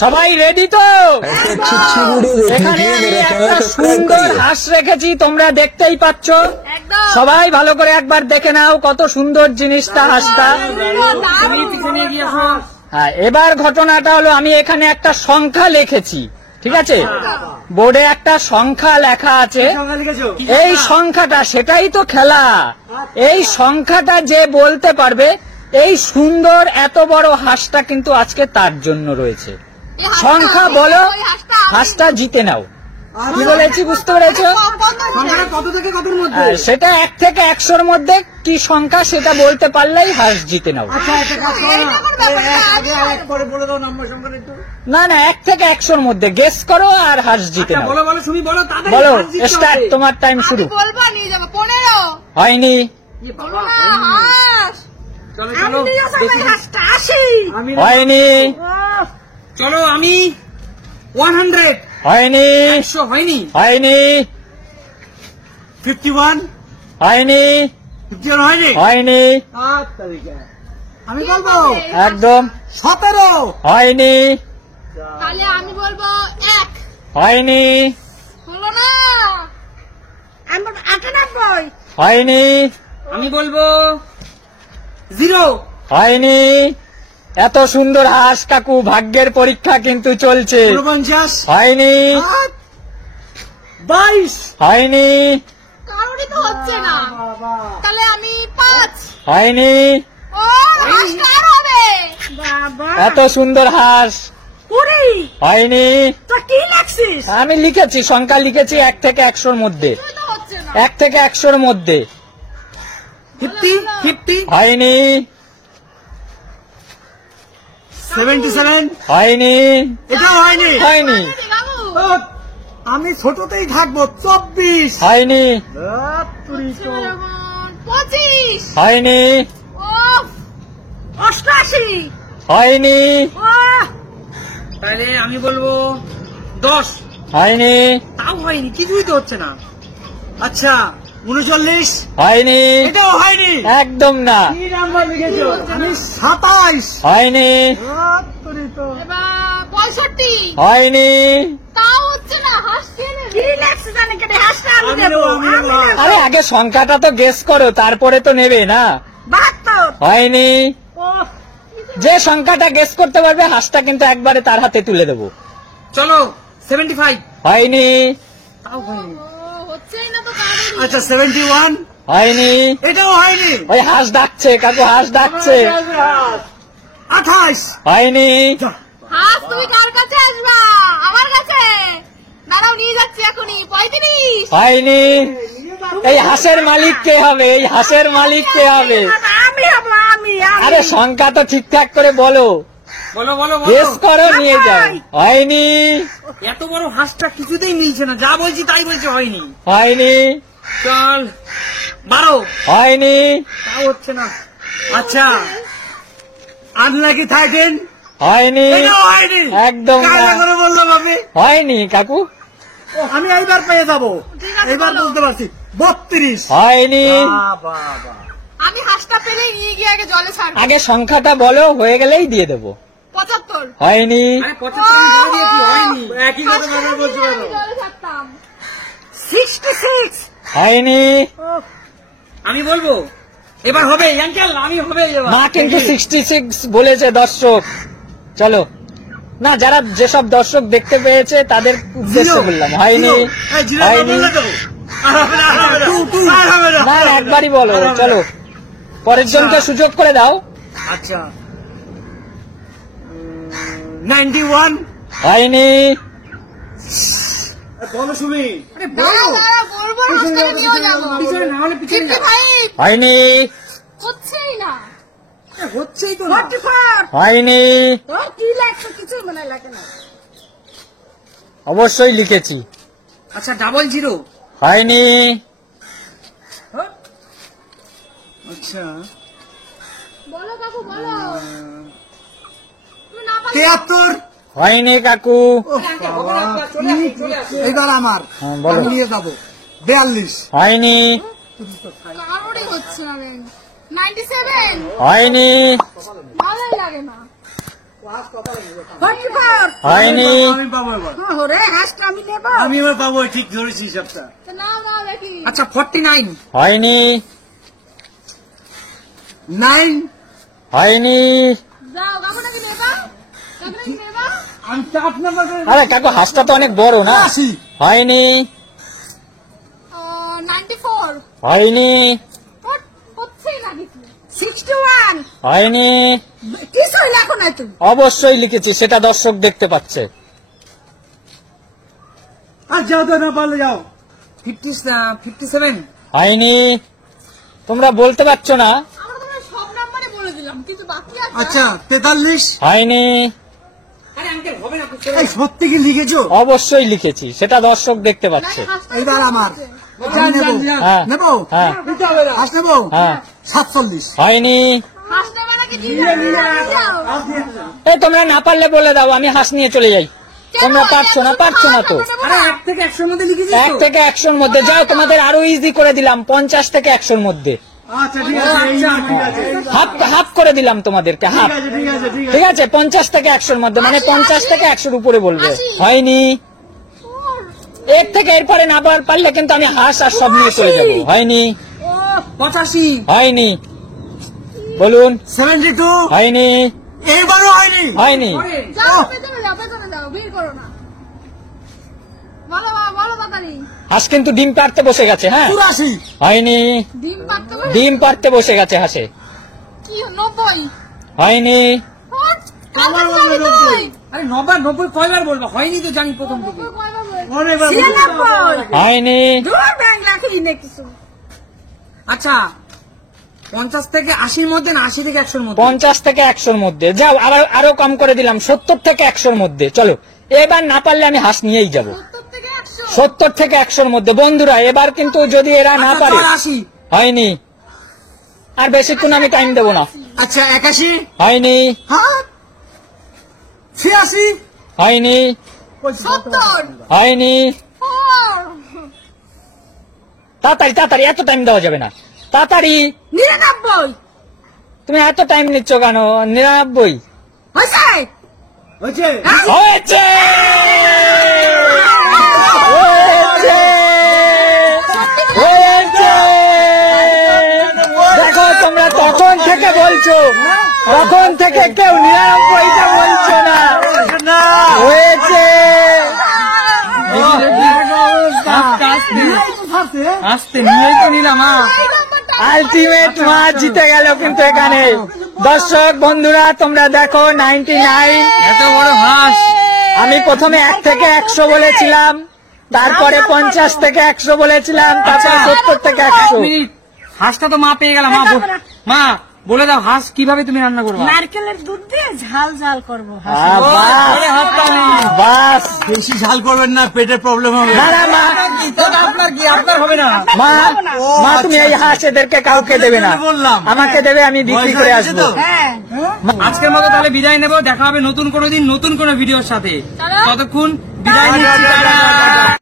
সবাই রেডি তো? এখানে আমি একটা সুন্দর হাঁস রেখেছি, তোমরা দেখতেই পাচ্ছ। সবাই ভালো করে একবার দেখে নাও কত সুন্দর জিনিসটা, হাঁসটা। হ্যাঁ, এবার ঘটনাটা হলো আমি এখানে একটা সংখ্যা লিখেছি, ঠিক আছে? বোর্ডে একটা সংখ্যা লেখা আছে, এই সংখ্যাটা, সেটাই তো খেলা। এই সংখ্যাটা যে বলতে পারবে, এই সুন্দর এত বড় হাঁসটা কিন্তু আজকে তার জন্য রয়েছে। সংখ্যা বলো, হাঁসটা জিতে নাও। কি বলেছি বুঝতে পেরেছো? সেটা 1 থেকে 100-র মধ্যে কি সংখ্যা সেটা বলতে পারলেই হাঁস জিতে নাও। না না, 1 থেকে 100-র মধ্যে গেস করো আর হাঁস জিতে নাও। বলো, স্টার্ট, তোমার টাইম শুরু। হয়নি, হয়নি, চলো আমি 100, হয়নি, 100 হয়নি, হয়নি, 51, হয়নি, 51 হয়নি, হয়নি, আমি বলবো একদম 17, হয়নি, তাহলে আমি বলবো 1 হয়নি, হলো না। আমি বলবো 98, হয়নি, আমি বলবো 0, হয়নি। এত সুন্দর হাঁস কাকু, ভাগ্যের পরীক্ষা কিন্তু চলছে। 49, হয়নি, 22, হয়নি, কারোরই তো হচ্ছে না। তাহলে আমি 5। হয়নি। ও হাঁস কার হবে? বাবা, এত সুন্দর হাঁস 20। হয়নি। তো কি লিখছিস? আমি লিখেছি, সংখ্যা লিখেছি 1 থেকে 100-র মধ্যে। তুই তো হচ্ছে না। 1 থেকে 100-র মধ্যে। 50, হয়নি, 77, হয়নি, এটাও হয়নি, হয়নি, বাবু, আমি ছোটতেই থাকবো। 24, হয়নি, হচ্ছে না যখন 25। হয়নি, ওফ, 88। হয়নি, তাহলে আমি বলবো 10, হয়নি, তাও হয়নি, কিছুই তো হচ্ছে না। আচ্ছা 39, হয়নি, এটাও হয়নি। একদম না, কি নাম্বার লিখেছো? আমি 27, হয়নি, এবার 65। হয়নি। তাও হচ্ছে না, হাঁস কে নেবে? কি লিখছিস জানি কেটে হাঁসটা আমি আমি দেবো। নেবো, আমি নেবো। আরে আগে সংখ্যাটা তো গেস করো, তারপরে তো নেবে না। 72। হয়নি। যে সংখ্যাটা গেস করতে পারবে হাঁসটা কিন্তু একবারে তার হাতে তুলে দেবো। চলো 75, হয়নি, তাও হয়নি। ও হচ্ছেই না তো কারোরই। আচ্ছা 71, হয়নি। এটাও হয়নি। ওই হাঁস ডাকছে কাকু, হাঁস ডাকছে। 28, হয়নি, হাঁস তুমি কার কাছে আসবা? আমার কাছে। দাঁড়াও, নিয়ে যাচ্ছি এখনই। 35। হয়নি। এই হাঁসের মালিক কে হবে? এই হাঁসের মালিক কে হবে? আমি হবো, আমি। আরে সংখ্যা তো ঠিকঠাক করে বলো, বলো বলো গেস বলো। করো, নিয়ে যাও। হয়নি, এত বড় হাঁসটা কিছুতেই মিলছে না, যা বলছি তাই বলছে হয়নি। হয়নি, চল 12, হয়নি, তাও হচ্ছে না। আচ্ছা আনলাকি 13, হয়নি, এটাও হয়নি। একদম না। কায়দা করে বললাম আমি। হয়নি কাকু, আমি এইবার পেয়ে যাবো, ঠিক আছে, এইবার বলো। বুঝতে পারছি। 32, হয়নি। আমি হাঁসটা পেলে নিয়ে গিয়ে আগে জলে ছাড়বো। আগে সংখ্যাটা বলো, হয়ে গেলেই দিয়ে দেবো। 75। হয়নি, আরে 75 আমি বলে দিয়েছি, হয়নি। একই কথা বারবার বলছি কেন? আমি জলে ছাড়তাম। 66, হয়নি। আমি বলবো এবার হবে আঙ্কেল, আমি হবে এবার। মা কিন্তু 66 বলেছে দর্শক। চলো না, যারা যেসব দর্শক দেখতে পেয়েছে তাদের উদ্দেশ্যে বললাম। হয়নি, হয়নি। না না, একবারই বলো। চলো পরের জনকে সুযোগ করে দাও। আচ্ছা 91, হয়নি, বলো সুমি। দাঁড়াও, দাঁড়াও, বলবো না, মাঝখানে নিয়েও যাবো। পিছনে না হলে পিছনে না। 55। হয়নি, হচ্ছেই না। হচ্ছেই তো না। 44। হয়নি। তোর কি লাগছে? কিছু মনে লাগে না। অবশ্যই লিখেছি। আচ্ছা 00, হয়নি, আচ্ছা বলো কাকু, বলো। তুমি না পারলে 73, হয়নি কাকু। এইবার আমার, হ্যাঁ, বলো। আমি নিয়ে যাবো 42, হয়নি, কারোরই হচ্ছে না রে। 97। হয়নি, ভালোই লাগে না। 44। হয়নি, আমি পাবো এবার, ওরে হাঁসটা আমি নেব। আমি এবার পাবো, ঠিক ধরেছি হিসাবটা। নাও নাও দেখি। আচ্ছা 49 হয়নি, 9 হয়নি। যাও কাকুটাকে নেবা, কাকুটাকে নেবা। আমি 8 নাম্বার করে আরে কাকু হাঁসটা তো অনেক বড় না। 80 হয়নি, 94 হয়নি, হচ্ছেই না কিছু। 61 হয়নি। কিছুই লেখো না তুমি। অবশ্যই লিখেছি, সেটা দর্শক দেখতে পাচ্ছে। আর যাও তো, না পারলে যাও। 57 হয়নি, তোমরা বলতে পারছো না। আমরা তো সব নাম্বারে বলে দিলাম, কিন্তু বাকি আছে। আচ্ছা 43। হয়নি, আরে আঙ্কেল হবে না তো। এই সত্যি কি লিখেছো? অবশ্যই লিখেছি, সেটা দর্শক দেখতে পাচ্ছে। এইবার আমার আমি নেবো, হ্যাঁ, নেবো, হ্যাঁ, হাঁস নেবো। হ্যাঁ। 47। হয়নি। হাঁস নেবে নাকি দিয়ে যাও? এই তোমরা না পারলে বলে দাও, আমি হাঁস নিয়ে চলে যাই। তোমরা পারছো না, পারছো না তো। আরে 1 থেকে 100 এর মধ্যে লিখেছিস 1 তো? থেকে 100 মধ্যে যাও, তোমাদের আরো ইজি করে দিলাম, 50 থেকে 100 মধ্যে আচ্ছা ঠিক আছে, এই না, ঠিক আছে, হাফ হাফ করে দিলাম তোমাদেরকে, হাফ। ঠিক আছে, ঠিক আছে, ঠিক আছে। ঠিক আছে, 50 থেকে 100 মধ্যে, মানে 50 থেকে 100 উপরে বলবে। হয়নি। এর থেকে এরপরে না পারলে কিন্তু আমি হাঁস আর সব নিয়ে চলে যাবো। হয়নি, 85 হয়নি, বলুন। 72। হয়নি, এইবারও হয়নি। হয়নি। যাও পেছনে যাও, পেছনে যাও, ভিড় করো না। বলো বলো তাড়াতাড়ি। হাঁস কিন্তু ডিম পাড়তে বসে গেছে। হ্যাঁ, 84। হয়নি, ডিম পাড়তে বলে ডিম পাড়তে বসে গেছে হাঁসে। কি 90? হয়নি, আমার বলবে 90। আরে 90 কয়বার বলবো? হয়নি তো জানি প্রথম থেকে। অনেকবার বলছি। 96 হয়নি, দূর ব্যাংক রাখি না কিছু। আচ্ছা 50 থেকে 80 এর মধ্যে না 80 থেকে 100 এর মধ্যে? 50 থেকে 100 মধ্যে যাও, আবার আরো কম করে দিলাম, 70 থেকে 100 মধ্যে। চলো, এবার না পারলে আমি হাঁস নিয়েই যাব। 70 থেকে 100। 70 থেকে 100 মধ্যে। বন্ধুরা, এবার কিন্তু যদি এরা না আচ্ছা, পারে, 80 হয়নি, আর বেশিক্ষণ আমি টাইম দেবো না। আচ্ছা 81। হয়নি, হ্যাঁ 86। হয়নি, 70 হয়নি। 4 তাড়াতাড়ি তাড়াতাড়ি, এত টাইম দেওয়া যাবে না, তাড়াতাড়ি। 99 তুমি এত টাইম নিচ্ছ কেন? 99 হইছে? হয়েছে? হয়েছে, হয়েছে, হয়েছে। দেখো, তোমরা তখন থেকে বলছো, তখন থেকে কেউ 99টা বলছো না। না। হয়েছে। আসতে নিয়েই তো নিলাম। আলটিমেট মাছ জিতে গেল কিন্তু এখানে। দর্শক বন্ধুরা, তোমরা দেখো 99। এত বড় হাঁস। আমি প্রথমে 1 থেকে 100 বলেছিলাম, তারপরে 50 থেকে 100 বলেছিলাম, তারপরে 70 থেকে 100। মিনিট, হাঁসটা তো মা পেয়ে গেলাম। মা বলে দাও হাঁস কিভাবে তুমি রান্না করবে? নারকেলের দুধ দিয়ে ঝাল ঝাল করবো। বাস। বেশি ঝাল করবেন না, পেটের প্রবলেম হবে। না না মা, আপনার কি? আপনার হবে না। মা, মা তুমি এই হাঁস এদেরকে কাউকে দেবে না, বললাম। আমাকে দেবে, আমি বিক্রি করে আসবো। আজকের মতো তাহলে বিদায় নেবো। দেখা হবে নতুন কোনো দিন নতুন কোনো ভিডিওর সাথে। ততক্ষণ বিদায় নিচ্ছি।